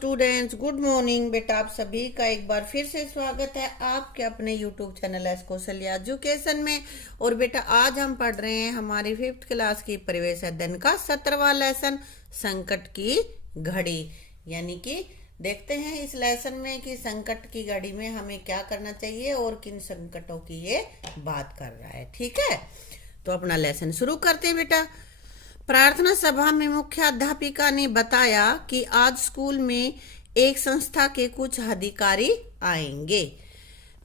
Students, good morning. बेटा आप सभी का एक बार फिर से स्वागत है आपके अपने YouTube channel S Kaushalya education में। और बेटा आज हम पढ़ रहे हैं हमारी 5th क्लास की परिवेश अध्ययन का 17वां लेसन, संकट की घड़ी। यानी कि देखते हैं इस लेसन में कि संकट की घड़ी में हमें क्या करना चाहिए और किन संकटों की ये बात कर रहा है। ठीक है, तो अपना लेसन शुरू करते हैं बेटा। प्रार्थना सभा में मुख्य अध्यापिका ने बताया कि आज स्कूल में एक संस्था के कुछ अधिकारी आएंगे।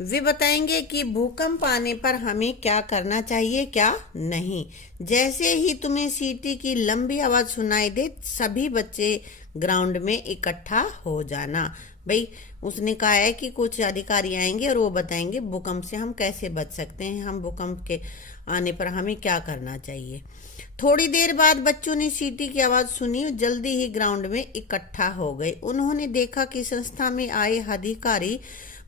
वे बताएंगे कि भूकंप आने पर हमें क्या करना चाहिए, क्या नहीं। जैसे ही तुम्हें सीटी की लंबी आवाज सुनाई दे, सभी बच्चे ग्राउंड में इकट्ठा हो जाना। भाई उसने कहा है कि कुछ अधिकारी आएंगे और वो बताएंगे भूकंप से हम कैसे बच सकते हैं, हम भूकंप के आने पर हमें क्या करना चाहिए। थोड़ी देर बाद बच्चों ने सीटी की आवाज सुनी, जल्दी ही ग्राउंड में इकट्ठा हो गए। उन्होंने देखा कि संस्था में आए अधिकारी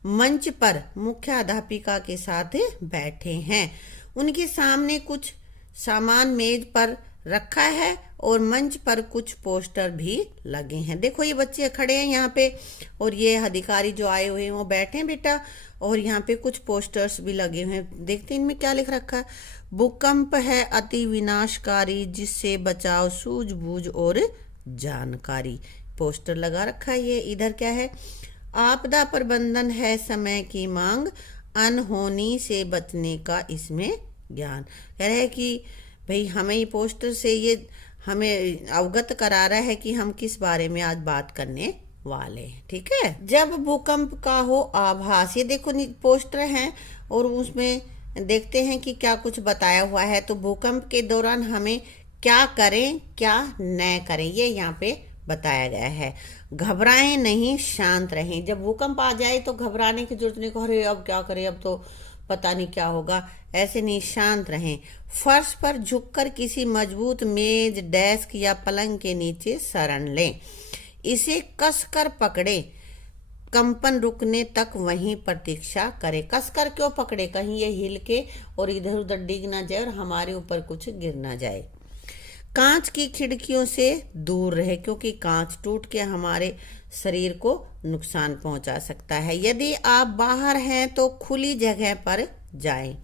मंच पर मुख्य अध्यापिका के साथ बैठे हैं। उनके सामने कुछ सामान मेज पर रखा है और मंच पर कुछ पोस्टर भी लगे हैं। देखो ये बच्चे खड़े हैं यहाँ पे और ये अधिकारी जो आए हुए हैं वो बैठे हैं बेटा, और यहाँ पे कुछ पोस्टर्स भी लगे हुए हैं। देखते हैं इनमें क्या लिख रखा है। भूकंप है अति विनाशकारी, जिससे बचाव सूझबूझ और जानकारी। पोस्टर लगा रखा है। ये इधर क्या है, आपदा प्रबंधन है समय की मांग, अनहोनी से बचने का इसमें ज्ञान। कह रहे हैं कि भाई हमें ये पोस्टर से ये हमें अवगत करा रहा है कि हम किस बारे में आज बात करने वाले हैं। ठीक है, जब भूकंप का हो आभास, ये देखो पोस्टर हैं और उसमें देखते हैं कि क्या कुछ बताया हुआ है। तो भूकंप के दौरान हमें क्या करें क्या न करें, ये यहाँ पे बताया गया है। घबराएं नहीं, शांत रहें। जब भूकंप आ जाए तो घबराने की जरूरत नहीं, अरे अब क्या करें, अब तो पता नहीं क्या होगा, ऐसे नहीं, शांत रहें। फर्श पर झुककर किसी मजबूत मेज, डेस्क या पलंग के नीचे शरण लें। इसे कसकर पकड़े, कंपन रुकने तक वहीं प्रतीक्षा करें। कसकर क्यों पकड़े, कहीं ये हिल के और इधर उधर डिग ना जाए और हमारे ऊपर कुछ गिर ना जाए। कांच की खिड़कियों से दूर रहे, क्योंकि कांच टूट के हमारे शरीर को नुकसान पहुंचा सकता है। यदि आप बाहर हैं तो खुली जगह पर जाएं।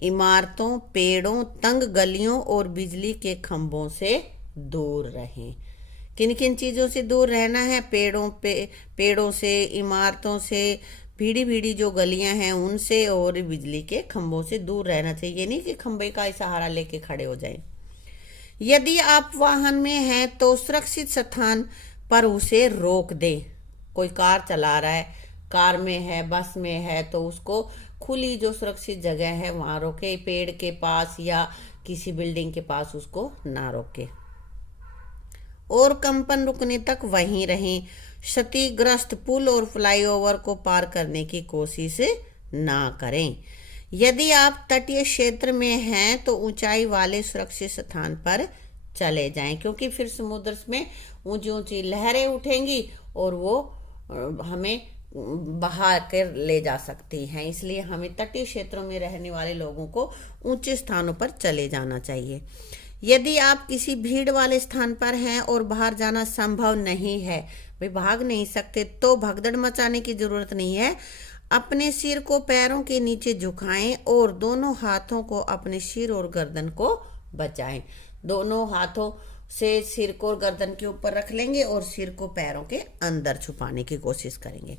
इमारतों, पेड़ों, तंग गलियों और बिजली के खंभों से दूर रहें। किन किन चीजों से दूर रहना है? पेड़ों से, इमारतों से, भीड़ी भीड़ी जो गलियां हैं उनसे और बिजली के खंभों से दूर रहना चाहिए। नहीं कि खंभे का सहारा लेके खड़े हो जाएं। यदि आप वाहन में हैं तो सुरक्षित स्थान पर उसे रोक दें। कोई कार चला रहा है, कार में है, बस में है, तो उसको खुली जो सुरक्षित जगह है वहां रोके। पेड़ के पास या किसी बिल्डिंग के पास उसको ना रोके। और कंपन रुकने तक वहीं रहें। क्षतिग्रस्त पुल और फ्लाईओवर को पार करने की कोशिश ना करें। यदि आप तटीय क्षेत्र में हैं तो ऊंचाई वाले सुरक्षित स्थान पर चले जाएं, क्योंकि फिर समुद्र में ऊंची ऊंची लहरें उठेंगी और वो हमें बहा कर ले जा सकती हैं। इसलिए हमें तटीय क्षेत्रों में रहने वाले लोगों को ऊंचे स्थानों पर चले जाना चाहिए। यदि आप किसी भीड़ वाले स्थान पर हैं और बाहर जाना संभव नहीं है, भाई भाग नहीं सकते, तो भगदड़ मचाने की जरूरत नहीं है। अपने सिर को पैरों के नीचे झुकाएं और दोनों हाथों को अपने सिर और गर्दन को बचाएं। दोनों हाथों से सिर को गर्दन के ऊपर रख लेंगे और सिर को पैरों के अंदर छुपाने की कोशिश करेंगे।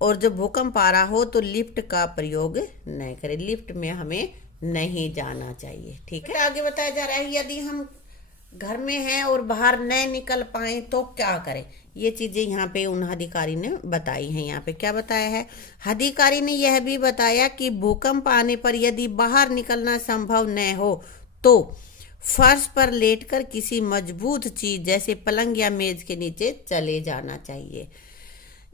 और जब भूकंप आ रहा हो तो लिफ्ट का प्रयोग नहीं करें, लिफ्ट में हमें नहीं जाना चाहिए। ठीक है, आगे बताया जा रहा है यदि हम घर में हैं और बाहर नहीं निकल पाए तो क्या करें। ये चीजें यहाँ पे उन अधिकारी ने बताई हैं। यहाँ पे क्या बताया है, अधिकारी ने यह भी बताया कि भूकंप आने पर यदि बाहर निकलना संभव न हो तो फर्श पर लेटकर किसी मजबूत चीज जैसे पलंग या मेज के नीचे चले जाना चाहिए।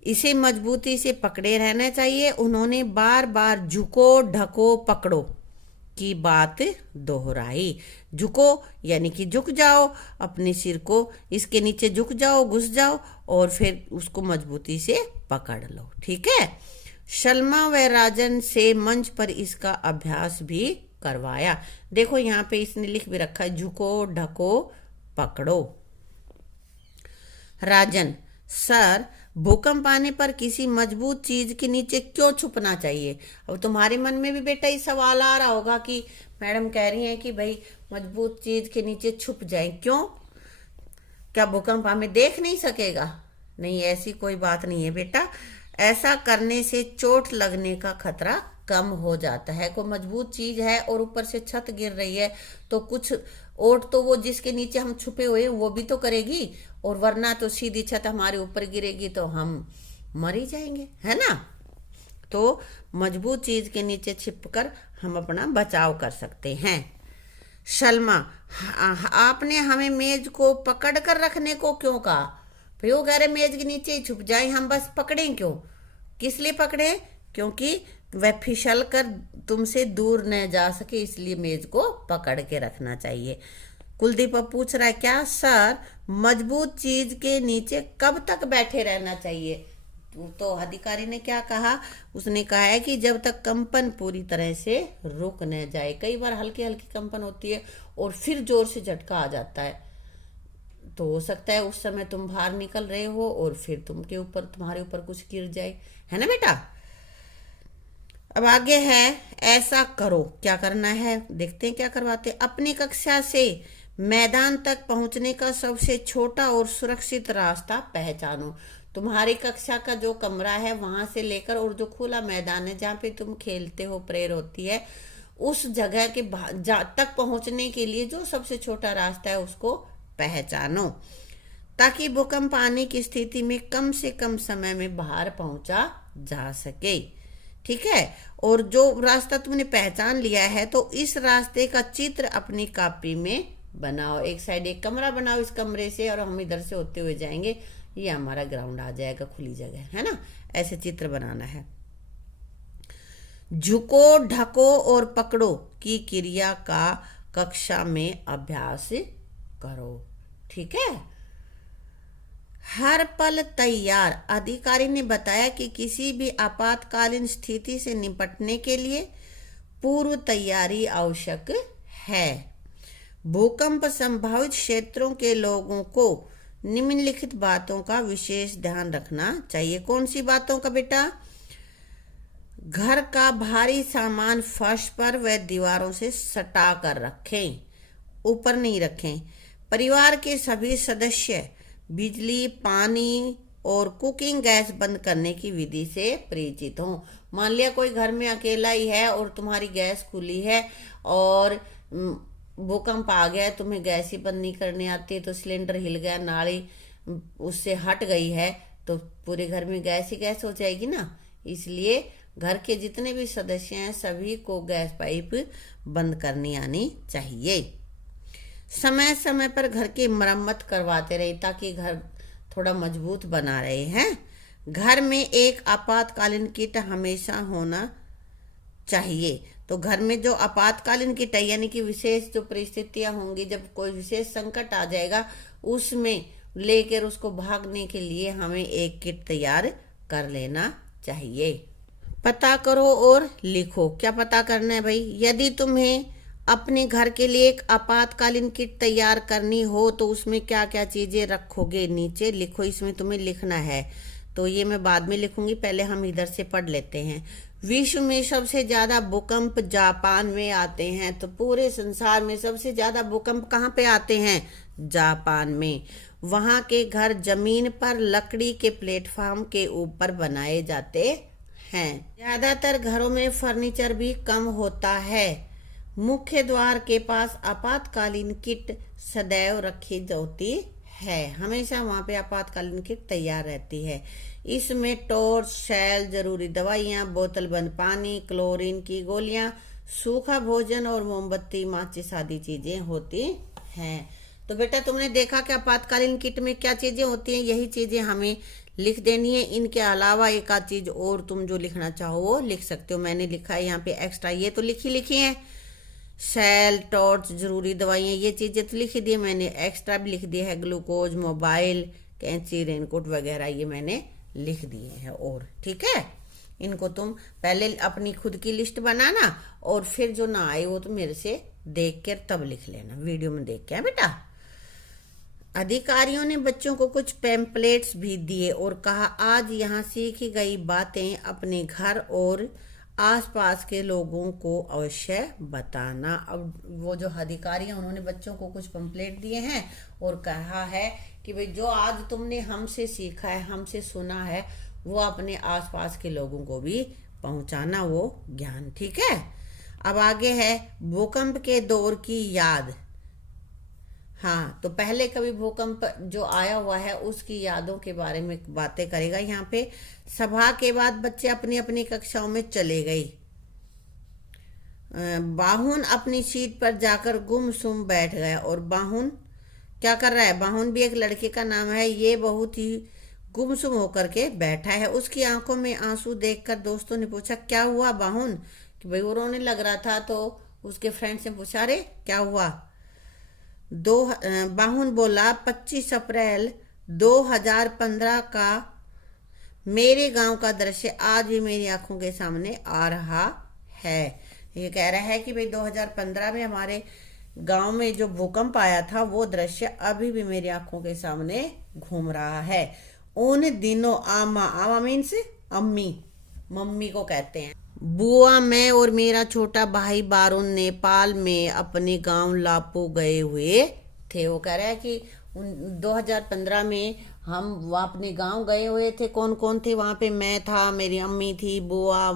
इसे मजबूती से पकड़े रहना चाहिए। उन्होंने बार बार झुको, ढको, पकड़ो की बात दोहराई। झुको यानी कि झुक जाओ, अपने सिर को इसके नीचे झुक जाओ, घुस जाओ और फिर उसको मजबूती से पकड़ लो। ठीक है, शर्मा व राजन से मंच पर इसका अभ्यास भी करवाया। देखो यहाँ पे इसने लिख भी रखा है, झुको, ढको, पकड़ो। राजन, सर, भूकंप आने पर किसी मजबूत चीज के नीचे क्यों छुपना चाहिए? अब तुम्हारे मन में भी बेटा ये सवाल आ रहा होगा कि मैडम कह रही हैं कि भाई मजबूत चीज के नीचे छुप जाए, क्यों? क्या भूकंप हमें देख नहीं सकेगा? नहीं, ऐसी कोई बात नहीं है बेटा। ऐसा करने से चोट लगने का खतरा कम हो जाता है। कोई मजबूत चीज है और ऊपर से छत गिर रही है तो कुछ ओट तो वो जिसके नीचे हम छुपे हुए हैं वो भी तो करेगी, और वरना तो सीधी छत हमारे ऊपर गिरेगी तो हम मर ही जाएंगे, है ना? तो मजबूत चीज के नीचे छिपकर हम अपना बचाव कर सकते हैं। शर्मा, आपने हमें मेज को पकड़ कर रखने को क्यों कहा? भाई वो कह रहे मेज के नीचे ही छुप जाए, हम बस पकड़ें क्यों? किस लिए पकड़े? क्योंकि वह फिसल कर तुमसे दूर न जा सके, इसलिए मेज को पकड़ के रखना चाहिए। कुलदीप अब पूछ रहा है, क्या सर मजबूत चीज के नीचे कब तक बैठे रहना चाहिए? तो अधिकारी ने क्या कहा? उसने कहा है कि जब तक कंपन पूरी तरह से रुक न जाए। कई बार हल्की हल्की कंपन होती है और फिर जोर से झटका आ जाता है, तो हो सकता है उस समय तुम बाहर निकल रहे हो और फिर तुम्हारे ऊपर कुछ गिर जाए, है ना बेटा? अब आगे है, ऐसा करो। क्या करना है देखते हैं क्या करवाते। अपनी कक्षा से मैदान तक पहुंचने का सबसे छोटा और सुरक्षित रास्ता पहचानो। तुम्हारी कक्षा का जो कमरा है वहां से लेकर और जो खुला मैदान है जहाँ पे तुम खेलते हो, प्रेयर होती है, उस जगह के तक पहुंचने के लिए जो सबसे छोटा रास्ता है उसको पहचानो, ताकि भूकंप आने की स्थिति में कम से कम समय में बाहर पहुंचा जा सके। ठीक है? और जो रास्ता तुमने पहचान लिया है तो इस रास्ते का चित्र अपनी कॉपी में बनाओ। एक साइड एक कमरा बनाओ इस कमरे से, और हम इधर से होते हुए जाएंगे, ये हमारा ग्राउंड आ जाएगा, खुली जगह है ना। ऐसे चित्र बनाना है। झुको, ढको और पकड़ो की क्रिया का कक्षा में अभ्यास करो। ठीक है? हर पल तैयार। अधिकारी ने बताया कि किसी भी आपातकालीन स्थिति से निपटने के लिए पूर्व तैयारी आवश्यक है। भूकंप संभावित क्षेत्रों के लोगों को निम्नलिखित बातों का विशेष ध्यान रखना चाहिए। कौन सी बातों का बेटा? घर का भारी सामान फर्श पर व दीवारों से सटा कर रखें, ऊपर नहीं रखें। परिवार के सभी सदस्य बिजली, पानी और कुकिंग गैस बंद करने की विधि से परिचित हों। मान लिया कोई घर में अकेला ही है और तुम्हारी गैस खुली है और भूकंप आ गया, तुम्हें गैस ही बंद नहीं करनी आती है, तो सिलेंडर हिल गया, नाली उससे हट गई है, तो पूरे घर में गैस ही गैस हो जाएगी ना। इसलिए घर के जितने भी सदस्य हैं सभी को गैस पाइप बंद करनी आनी चाहिए। समय समय पर घर की मरम्मत करवाते रहे ताकि घर थोड़ा मजबूत बना रहे हैं। घर में एक आपातकालीन किट हमेशा होना चाहिए। तो घर में जो आपातकालीन किट है, यानी कि विशेष जो परिस्थितियां होंगी, जब कोई विशेष संकट आ जाएगा, उसमें लेकर उसको भागने के लिए हमें एक किट तैयार कर लेना चाहिए। पता करो और लिखो। क्या पता करना है भाई? यदि तुम्हें अपने घर के लिए एक आपातकालीन किट तैयार करनी हो तो उसमें क्या क्या चीजें रखोगे, नीचे लिखो। इसमें तुम्हें लिखना है, तो ये मैं बाद में लिखूंगी, पहले हम इधर से पढ़ लेते हैं। विश्व में सबसे ज्यादा भूकंप जापान में आते हैं। तो पूरे संसार में सबसे ज्यादा भूकंप कहाँ पे आते हैं? जापान में। वहां के घर जमीन पर लकड़ी के प्लेटफॉर्म के ऊपर बनाए जाते हैं। ज्यादातर घरों में फर्नीचर भी कम होता है। मुख्य द्वार के पास आपातकालीन किट सदैव रखी जाती है। हमेशा वहां पे आपातकालीन किट तैयार रहती है। इसमें टॉर्च, शैल, जरूरी दवाइयाँ, बोतल बंद पानी, क्लोरीन की गोलियां, सूखा भोजन और मोमबत्ती, माचिस आदि चीजें होती हैं। तो बेटा तुमने देखा कि आपातकालीन किट में क्या चीजें होती हैं, यही चीजें हमें लिख देनी है। इनके अलावा एक आध चीज और तुम जो लिखना चाहो वो लिख सकते हो। मैंने लिखा है यहाँ पे एक्स्ट्रा, ये तो लिखी है, शैल, टॉर्च, जरूरी दवाइयाँ, ये चीजें तो लिख दी है मैंने। एक्स्ट्रा भी लिख दिया है, ग्लूकोज, मोबाइल, कैंची, रेनकोट वगैरह ये मैंने लिख दिए हैं। और ठीक है, इनको तुम पहले अपनी खुद की लिस्ट बनाना और फिर जो ना आए वो तुम मेरे से देख कर तब लिख लेना, वीडियो में देख के। बेटा अधिकारियों ने बच्चों को कुछ पैम्पलेट्स भी दिए और कहा आज यहाँ सीखी गई बातें अपने घर और आसपास के लोगों को अवश्य बताना। अब वो जो अधिकारी हैं उन्होंने बच्चों को कुछ पैम्पलेट दिए हैं और कहा है कि भाई जो आज तुमने हमसे सीखा है, हमसे सुना है, वो अपने आसपास के लोगों को भी पहुंचाना वो ज्ञान। ठीक है, अब आगे है भूकंप के दौर की याद। हाँ, तो पहले कभी भूकंप जो आया हुआ है उसकी यादों के बारे में बातें करेगा। यहाँ पे सभा के बाद बच्चे अपनी अपनी कक्षाओं में चले गए। बाहुन अपनी सीट पर जाकर गुमसुम बैठ गया। और बाहुन क्या कर रहा है? बाहुन भी एक लड़के का नाम है। ये बहुत ही गुमसुम होकर के बैठा है। उसकी आंखों में आंसू देखकर दोस्तों ने पूछा क्या हुआ बाहुन? कि भाई वो रोने लग रहा था। तो उसके फ्रेंड्स ने पूछा अरे क्या हुआ? बाहुन बोला 25 अप्रैल 2015 का मेरे गांव का दृश्य आज भी मेरी आंखों के सामने आ रहा है। ये कह रहा है कि भाई 2015 में हमारे गांव में जो भूकंप आया था वो दृश्य अभी भी मेरी आंखों के सामने घूम रहा है। उन दिनों आमा मीन्स अम्मी, मम्मी को कहते हैं। बुआ, मैं और मेरा छोटा भाई बारुन नेपाल में अपने गांव लापू गए हुए थे। वो कह रहा है कि 2015 में हम अपने गांव गए हुए थे। कौन कौन थे वहां पे? मैं था, मेरी अम्मी थी, बुआ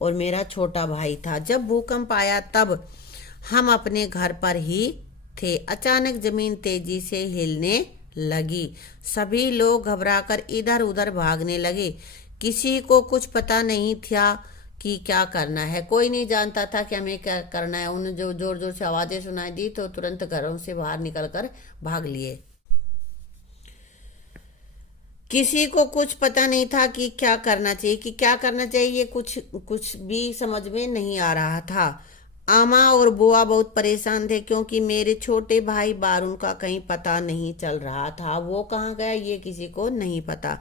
और मेरा छोटा भाई था। जब भूकंप आया तब हम अपने घर पर ही थे। अचानक जमीन तेजी से हिलने लगी। सभी लोग घबराकर इधर उधर भागने लगे। किसी को कुछ पता नहीं था कि क्या करना है। कोई नहीं जानता था कि हमें क्या करना है। उन्हें जो जोर जोर से आवाजें सुनाई दी तो तुरंत घरों से बाहर निकलकर भाग लिए। किसी को कुछ पता नहीं था कि क्या करना चाहिए, ये कुछ भी समझ में नहीं आ रहा था। आमा और बुआ बहुत परेशान थे क्योंकि मेरे छोटे भाई बारुन का कहीं पता नहीं चल रहा था। वो कहाँ गया ये किसी को नहीं पता।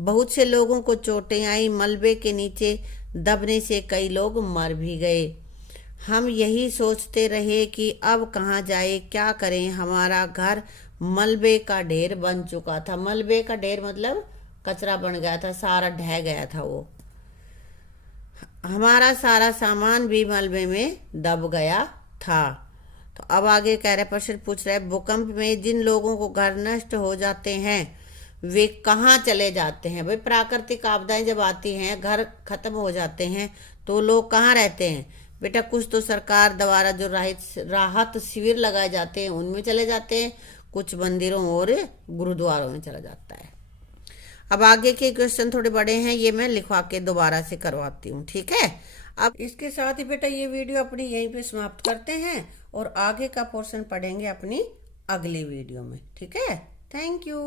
बहुत से लोगों को चोटें आई। मलबे के नीचे दबने से कई लोग मर भी गए। हम यही सोचते रहे कि अब कहाँ जाए, क्या करें। हमारा घर मलबे का ढेर बन चुका था। मलबे का ढेर मतलब कचरा बन गया था, सारा ढह गया था वो। हमारा सारा सामान भी मलबे में दब गया था। तो अब आगे कह रहे प्रश्न पूछ रहे भूकंप में जिन लोगों को घर नष्ट हो जाते हैं वे कहाँ चले जाते हैं? भाई प्राकृतिक आपदाएं जब आती हैं, घर खत्म हो जाते हैं तो लोग कहाँ रहते हैं? बेटा कुछ तो सरकार द्वारा जो राहत शिविर लगाए जाते हैं उनमें चले जाते हैं, कुछ मंदिरों और गुरुद्वारों में चला जाता है। अब आगे के क्वेश्चन थोड़े बड़े हैं, ये मैं लिखवा के दोबारा से करवाती हूँ। ठीक है, अब इसके साथ ही बेटा ये वीडियो अपनी यहीं पे समाप्त करते हैं और आगे का पोर्शन पढ़ेंगे अपनी अगली वीडियो में। ठीक है, थैंक यू।